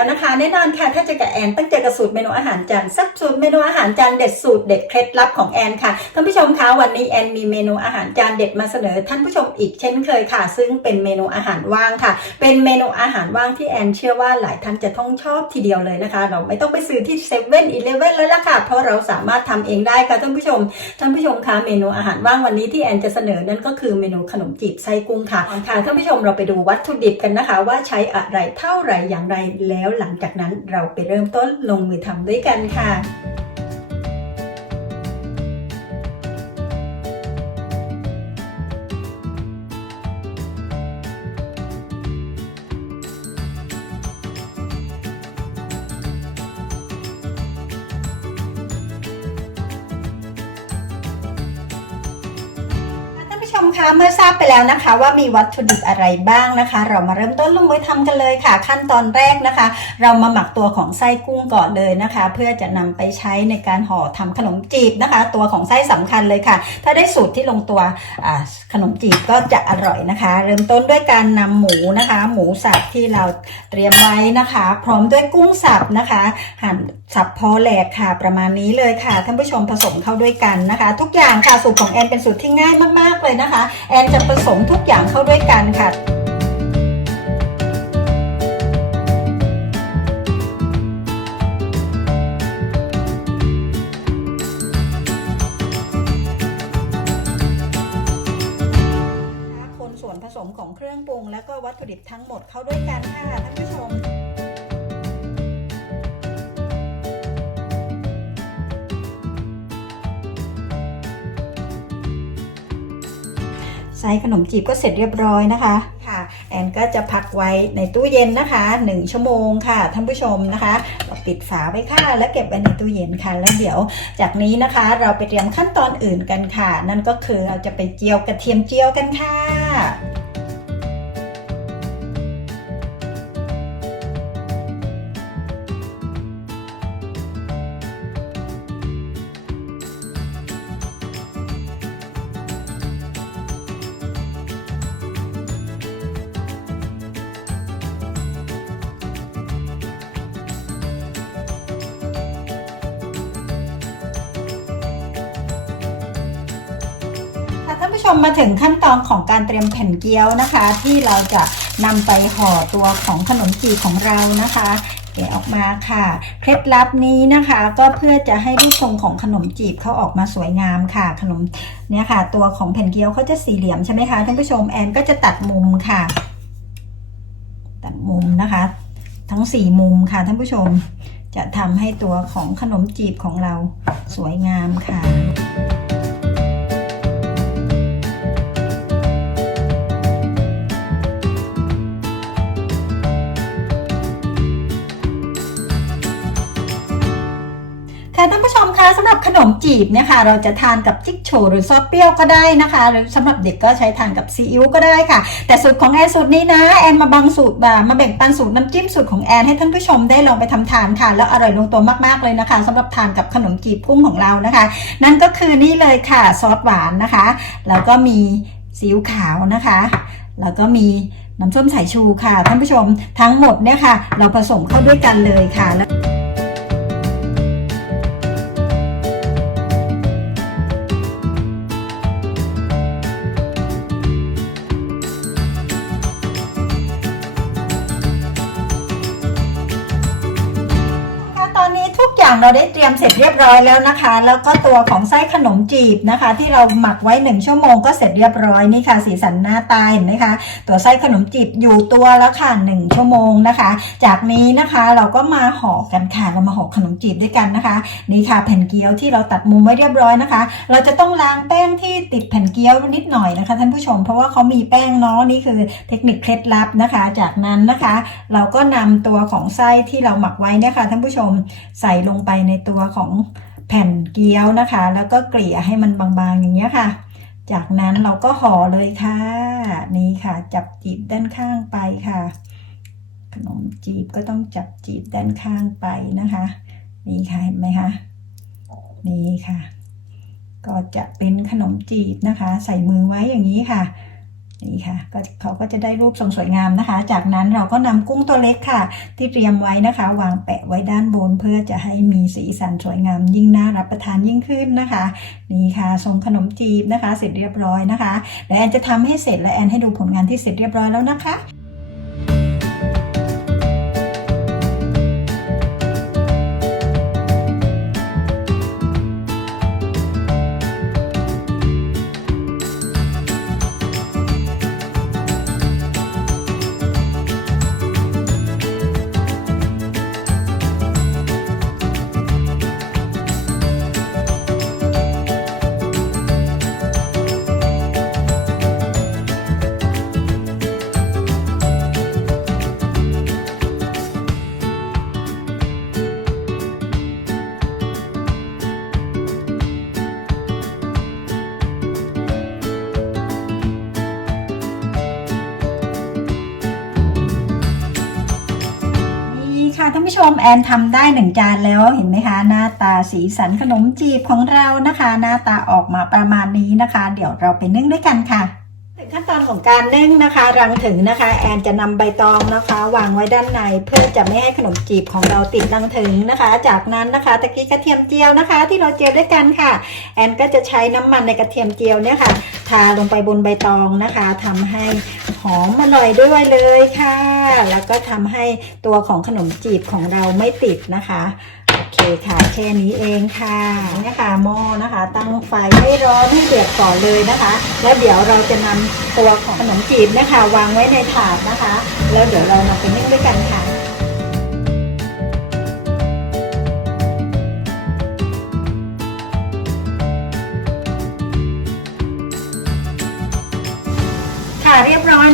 แล้วนะคะ แน่นอนค่ะถ้าจะกับแอนต้องเจอกับสูตรเมนูอาหารจานสักสูตรเมนูอาหารจานเด็ดสูตรเด็ดเคล็ดลับของแอนค่ะท่านผู้ชมคะวันนี้แอนมีเมนูอาหารจานเด็ดมาเสนอท่านผู้ชมอีกเช่นเคยค่ะ ซึ่งเป็นเมนูอาหารว่างค่ะ เป็นเมนูอาหารว่างที่แอนเชื่อว่าหลายท่านจะต้องชอบทีเดียวเลยนะคะ เราไม่ต้องไปซื้อที่เซเว่นอีเลฟเว่นแล้วล่ะค่ะ เพราะเราสามารถทำเองได้ค่ะท่านผู้ชม ท่านผู้ชมคะเมนูอาหารว่างวันนี้ที่แอนจะเสนอนั่นก็คือเมนูขนมจีบไส้กุ้งค่ะค่ะท่านผู้ชมเราไปดูวัตถุดิบกันนะคะ ว่าใช้อะไรเท่าไหรอย่างไรแล้วหลังจากนั้นเราไปเริ่มต้นลงมือทำด้วยกันค่ะ คะเมื่อทราบไปแล้วนะคะ ว่ามีวัตถุดิบอะไรบ้างนะคะ เรามาเริ่มต้นลงมือทำกันเลยค่ะ ขั้นตอนแรกนะคะ เรามาหมักตัวของไส้กุ้งก่อนเลยนะคะ เพื่อจะนำไปใช้ในการห่อทำขนมจีบนะคะ ตัวของไส้สำคัญเลยค่ะ ถ้าได้สูตรที่ลงตัวขนมจีบก็จะอร่อยนะคะ เริ่มต้นด้วยการนำหมูนะคะ หมูสับที่เราเตรียมไว้นะคะ พร้อมด้วยกุ้งสับนะคะ หั่น สับพอแหลกค่ะประมาณนี้เลยค่ะท่านผู้ชมผสมเข้าด้วยกันนะคะ ทุกอย่างค่ะสูตรของแอนเป็นสูตรที่ง่ายมากๆเลยนะคะ แอนจะผสมทุกอย่างเข้าด้วยกันค่ะ ไส้ขนมจีบก็เสร็จเรียบร้อยนะคะค่ะ แอนก็จะพักไว้ในตู้เย็นนะคะ 1 ชั่วโมงค่ะท่านผู้ชมนะคะเราปิดฝาไว้ค่ะ แล้วเก็บไว้ในตู้เย็นค่ะ แล้วเดี๋ยวจากนี้นะคะ เราไปเตรียมขั้นตอนอื่นกันค่ะ นั่นก็คือเราจะไปเจียวกระเทียมเจียวกันค่ะ มมาถึงขั้นตอนของการเตรียมแผ่นเกี๊ยวนะคะ ที่เราจะนำไปห่อตัวของขนมจีบของเรานะคะแกะออกมาค่ะ เคล็ดลับนี้นะคะก็เพื่อจะให้รูปทรงของขนมจีบเขาออกมาสวยงามค่ะ ขนมเนี่ยค่ะ ตัวของแผ่นเกี๊ยวเขาจะสี่เหลี่ยมใช่ไหมคะท่านผู้ชมแอนก็จะตัดมุมค่ะ ตัดมุมนะคะ ทั้งสี่มุมค่ะท่านผู้ชมจะทำให้ตัวของขนมจีบของเราสวยงามค่ะ นมจีบเนี่ยค่ะเราจะทานกับจิ๊กโฉหรือซอสเปรี้ยวก็ได้นะคะหรือสำหรับเด็กก็ใช้ทานกับซีอิ๊วก็ได้ค่ะ แต่สูตรของแอนสูตรนี้นะแอนมาบังสูตรมาแบ่งปันสูตรน้ำจิ้มสูตรของแอนให้ท่านผู้ชมได้ลองไปทำทานค่ะแล้วอร่อยลงตัวมากๆเลยนะคะสำหรับทานกับขนมจีบกุ้งของเรานะคะ นั่นก็คือนี่เลยค่ะซอสหวานนะคะแล้วก็มีซีอิ๊วขาวนะคะ แล้วก็มีน้ำส้มสายชูค่ะท่านผู้ชมทั้งหมดเนี่ยค่ะ เราผสมเข้าด้วยกันเลยค่ะแล้ว เราได้เตรียมเสร็จเรียบร้อยแล้วนะคะ แล้วก็ตัวของไส้ขนมจีบนะคะ ที่เราหมักไว้1ชั่วโมงก็เสร็จเรียบร้อยนี่ค่ะ สีสันหน้าตาเห็นไหมคะ ตัวไส้ขนมจีบอยู่ตัวแล้วค่ะ1ชั่วโมงนะคะ จากนี้นะคะเราก็มาห่อกันค่ะเรามาห่อขนมจีบด้วยกันนะคะนี่ค่ะแผ่นเกี๊ยวที่เราตัดมุมไว้เรียบร้อยนะคะ เราจะต้องล้างแป้งที่ติดแผ่นเกี๊ยวนิดหน่อยนะคะท่านผู้ชม เพราะว่าเขามีแป้งเนาะนี่คือเทคนิคเคล็ดลับนะคะ จากนั้นนะคะ เราก็นำตัวของไส้ที่เราหมักไว้นี่ยค่ะท่านผู้ชมใส่ลงไปในตัวของแผ่นเกี๊ยวนะคะ แล้วก็เกลี่ยให้มันบางๆอย่างเงี้ยค่ะ จากนั้นเราก็ห่อเลยค่ะ นี่ค่ะ จับจีบด้านข้างไปค่ะ ขนมจีบก็ต้องจับจีบด้านข้างไปนะคะ นี่ค่ะเห็นไหมคะ นี่ค่ะ ก็จะเป็นขนมจีบนะคะ ใส่มือไว้อย่างนี้ค่ะ นี่ค่ะก็เขาก็จะได้รูปทรงสวยงามนะคะ จากนั้นเราก็นำกุ้งตัวเล็กค่ะ ที่เตรียมไว้นะคะ วางแปะไว้ด้านบน เพื่อจะให้มีสีสันสวยงาม ยิ่งน่ารับประทานยิ่งขึ้นนะคะ นี่ค่ะทรงขนมจีบนะคะ เสร็จเรียบร้อยนะคะแล้วแอนจะทำให้เสร็จและแอนให้ดูผลงานที่เสร็จเรียบร้อยแล้วนะคะ ผู้ชมแอนทำได้หนึ่งจานแล้วเห็นไหมคะ หน้าตาสีสันขนมจีบของเรานะคะ หน้าตาออกมาประมาณนี้นะคะ เดี๋ยวเราไปนึ่งด้วยกันค่ะถึงขั้นตอนของการนึ่งนะคะ รังถึงนะคะ แอนจะนำใบตองนะคะ วางไว้ด้านในเพื่อจะไม่ให้ขนมจีบของเราติดรังถึงนะคะ จากนั้นนะคะตะกี้กระเทียมเจียวนะคะ ที่เราเจียวด้วยกันค่ะ แอนก็จะใช้น้ำมันในกระเทียมเจียวเนี่ยค่ะทาลงไปบนใบตองนะคะทำให้ หอมอร่อยด้วยเลยค่ะ แล้วก็ทำให้ตัวของขนมจีบของเราไม่ติดนะคะโอเคค่ะแค่นี้เองค่ะนี่ค่ะหม้อนะคะ ตั้งไฟให้ร้อนให้เดือดก่อนเลยนะคะ แล้วเดี๋ยวเราจะนำตัวของขนมจีบนะคะ วางไว้ในถาดนะคะ แล้วเดี๋ยวเรามาไปนึ่งด้วยกันค่ะ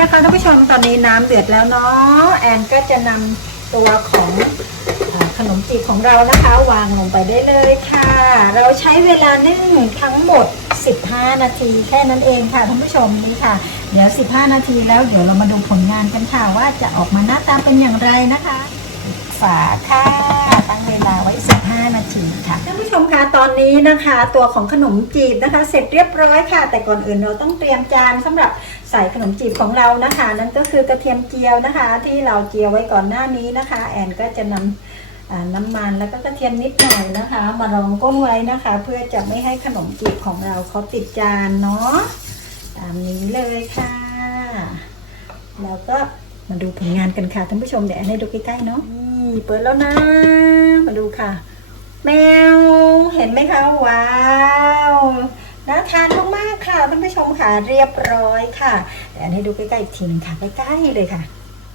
นะคะท่านผู้ชมตอนนี้น้ำเดือดแล้วเนาะแอนก็จะนำตัวของขนมจีบของเรานะคะ วางลงไปได้เลยค่ะ เราใช้เวลานึ่งทั้งหมด 15 นาทีแค่นั้นเองค่ะท่านผู้ชมนี่ค่ะ เดี๋ยว 15 นาทีแล้วเดี๋ยวเรามาดูผลงานกันค่ะ ว่าจะออกมาหน้าตาเป็นอย่างไรนะคะ ฝาค่ะตั้งเวลาไว้ 15 นาทีค่ะท่านผู้ชมคะตอนนี้นะคะ ตัวของขนมจีบนะคะ เสร็จเรียบร้อยค่ะ แต่ก่อนอื่นเราต้องเตรียมจานสำหรับ ใส่ขนมจีบของเรานะคะ นั่นก็คือกระเทียมเจียวนะคะ ที่เราเจียวไว้ก่อนหน้านี้นะคะ แอนก็จะนำอ่าน้ำมันแล้วก็กระเทียมนิดหน่อยนะคะ มารองก้นไว้นะคะ เพื่อจะไม่ให้ขนมจีบของเราเขาติดจานเนาะตามนี้เลยค่ะ แล้วก็มาดูผลงานกันค่ะท่านผู้ชมเดี๋ยวแอนให้ดูใกล้ๆเนาะนี่เปิดแล้วนะ มาดูค่ะ แมวเห็นไหมคะว้าวน่าทานมาก ท่านผู้ชมค่ะเรียบร้อยค่ะเดี๋ยวแอนให้ดูใกล้ๆอีกทีหนึงค่ะใกล้ๆเลยค่ะ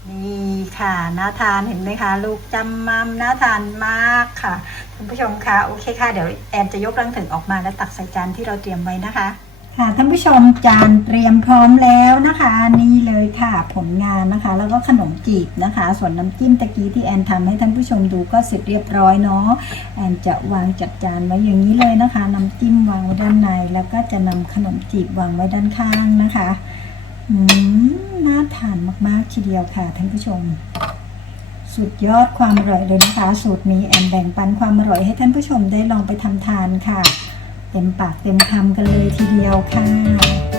นี่ค่ะน่าทานเห็นไหมคะ ลูกจำมัมน่าทานมากค่ะท่านผู้ชมค่ะโอเคค่ะเดี๋ยวแอนจะยกรังถึงออกมาแล้วตักใส่จานที่เราเตรียมไว้นะคะ ค่ะท่านผู้ชมจานเตรียมพร้อมแล้วนะคะ นี่เลยค่ะผลงานนะคะ แล้วก็ขนมจีบนะคะ ส่วนน้ำจิ้มตะกี้ที่แอนทำให้ท่านผู้ชมดูก็เสร็จเรียบร้อยเนาะแอนจะวางจัดจานไว้อย่างนี้เลยนะคะ น้ำจิ้มวางไว้ด้านใน แล้วก็จะนำขนมจีบวางไว้ด้านข้างนะคะอืมน่าทานมากๆทีเดียวค่ะท่านผู้ชมสุดยอดความอร่อยเลยนะคะ สูตรนี้แอนแบ่งปันความอร่อยให้ท่านผู้ชมได้ลองไปทำทานค่ะ เต็มปากเต็มคำกันเลยทีเดียวค่ะ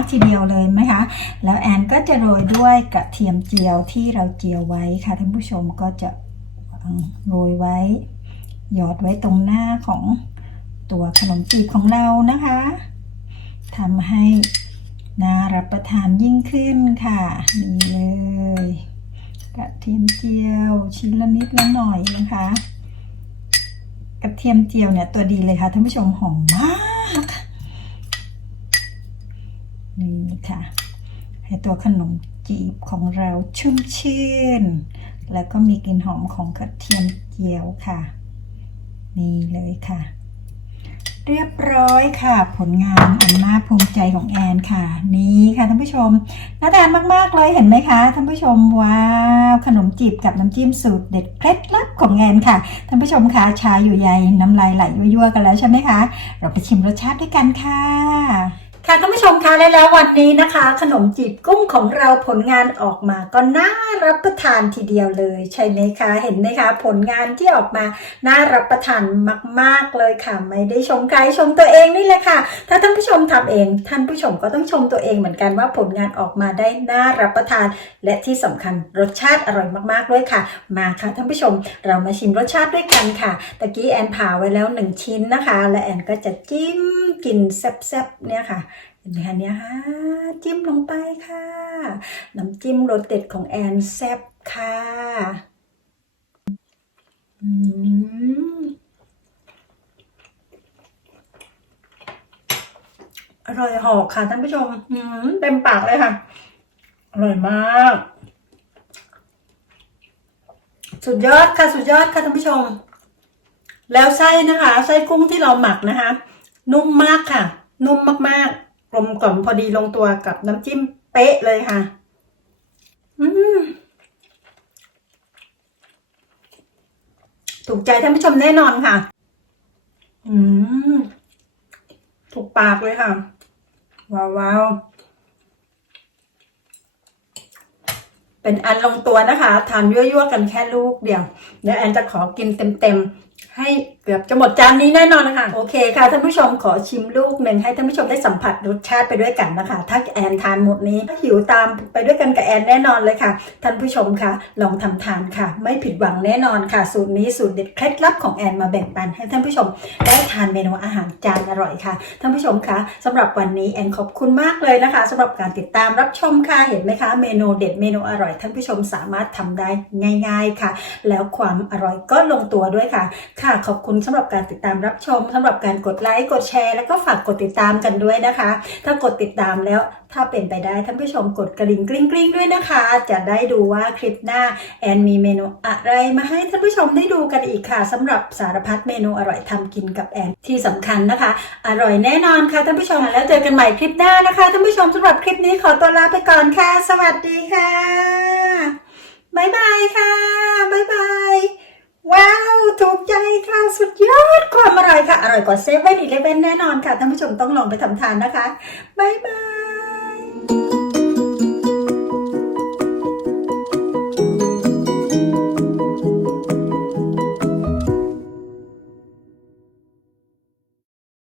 ากทีเดียวเลยไหมคะ แล้วแอนก็จะโรยด้วยกระเทียมเจียวที่เราเจียวไว้ค่ะท่านผู้ชมก็จะโรยไว้ หยอดไว้ตรงหน้าของตัวขนมจีบของเรานะคะทำให้น่ารับประทานยิ่งขึ้นค่ะนี่เลยกระเทียมเจียวชิ้นละนิดละหน่อยนะคะกระเทียมเจียวเนี่ยตัวดีเลยค่ะท่านผู้ชมหอมมาก นี่ค่ะ ให้ตัวขนมจีบของเราชุ่มชื่น แล้วก็มีกลิ่นหอมของกระเทียมเจียวค่ะ นี่เลยค่ะ เรียบร้อยค่ะ ผลงานอันน่าภูมิใจของแอนค่ะ นี่ค่ะท่านผู้ชมน่าทานมากๆเลยเห็นไหมคะท่านผู้ชมว้าวขนมจีบกับน้ำจิ้มสูตรเด็ดเคล็ดลับของแอนค่ะท่านผู้ชมคะชาอยู่ใยน้ำลายไหลยั่วๆกันแล้วใช่ไหมคะ เราไปชิมรสชาติด้วยกันค่ะ ค่ะท่านผู้ชมคะและแล้ววันนี้นะคะ ขนมจีบกุ้งของเราผลงานออกมาก็น่ารับประทานทีเดียวเลย ใช่ไหมคะเห็นไหมคะ ผลงานที่ออกมาน่ารับประทานมาก ๆเลยค่ะ ไม่ได้ชมใครชมตัวเองนี่แหละค่ะ ถ้าท่านผู้ชมทำเอง ท่านผู้ชมก็ต้องชมตัวเองเหมือนกันว่าผลงานออกมาได้น่ารับประทาน และที่สำคัญรสชาติอร่อยมากๆด้วยค่ะ มาค่ะท่านผู้ชมเรามาชิมรสชาติด้วยกันค่ะตะกี้แอนผ่าไว้แล้วหนึ่งชิ้นนะคะ และแอนก็จะจิ้มกินแซ่บๆเนี่ยค่ะ นไหมคะเนี่ยฮะจิ้มลงไปค่ะ น้ำจิ้มรสเด็ดของแอนแซบค่ะอืมอร่อยหอกค่ะท่านผู้ชมเต็มปากเลยค่ะ อร่อยมาก สุดยอดค่ะ สุดยอดค่ะท่านผู้ชม แล้วไส้นะคะ ไส้กุ้งที่เราหมักนะคะ นุ่มมากค่ะ นุ่มมากๆ กลมกล่อมพอดีลงตัวกับน้ำจิ้มเป๊ะเลยค่ะ อืมถูกใจท่านผู้ชมแน่นอนค่ะ อืม ถูกปากเลยค่ะ ว้าวาวเป็นอันลงตัวนะคะ ทานยั่วๆกันแค่ลูกเดียว เดี๋ยวแอนจะขอกินเต็มๆ ให้ กือบจะหมดจานนี้แน่นอนนะคะโอเคค่ะท่านผู้ชมขอชิมลูกหนึ่งให้ท่านผู้ชมได้สัมผัสรสชาติไปด้วยกันนะคะ ถ้าแอนทานหมดนี้หิวตามไปด้วยกันกับแอนแน่นอนเลยค่ะ ท่านผู้ชมคะลองทำทานค่ะ ไม่ผิดหวังแน่นอนค่ะ สูตรนี้สูตรเด็ดเคล็ดลับของแอนมาแบ่งปันให้ท่านผู้ชม ได้ทานเมนูอาหารจานอร่อยค่ะท่านผู้ชมคะสำหรับวันนี้แอนขอบคุณมากเลยนะคะสำหรับการติดตามรับชมค่ะเห็นไหมคะ เมนูเด็ดเมนูอร่อย ท่านผู้ชมสามารถทำได้ง่าย ๆค่ะ แล้วความอร่อยก็ลงตัวด้วยค่ะ ค่ะขอบคุณสำหรับการติดตามรับชมสำหรับการกดไลค์กดแชร์แล้วก็ฝากกดติดตามกันด้วยนะคะ ถ้ากดติดตามแล้วถ้าเป็นไปได้ท่านผู้ชมกดกระดิ่งกริ๊งกริ๊งด้วยนะคะ จะได้ดูว่าคลิปหน้าแอนมีเมนูอะไรมาให้ท่านผู้ชมได้ดูกันอีกค่ะสำหรับสารพัดเมนูอร่อยทำกินกับแอนที่สำคัญนะคะ อร่อยแน่นอนค่ะท่านผู้ชมแล้วเจอกันใหม่คลิปหน้านะคะท่านผู้ชมสำหรับคลิปนี้ขอตัวลาไปก่อนค่ะ สวัสดีค่ะบ๊ายบายค่ะบ๊ายบาย ว้าว ถูกใจค่ะ สุดยอดความอร่อยค่ะ อร่อยกว่าเซเว่นอีเลฟเว่นแน่นอนค่ะท่านผู้ชมต้องลองไปทำทานนะคะ บ๊ายบาย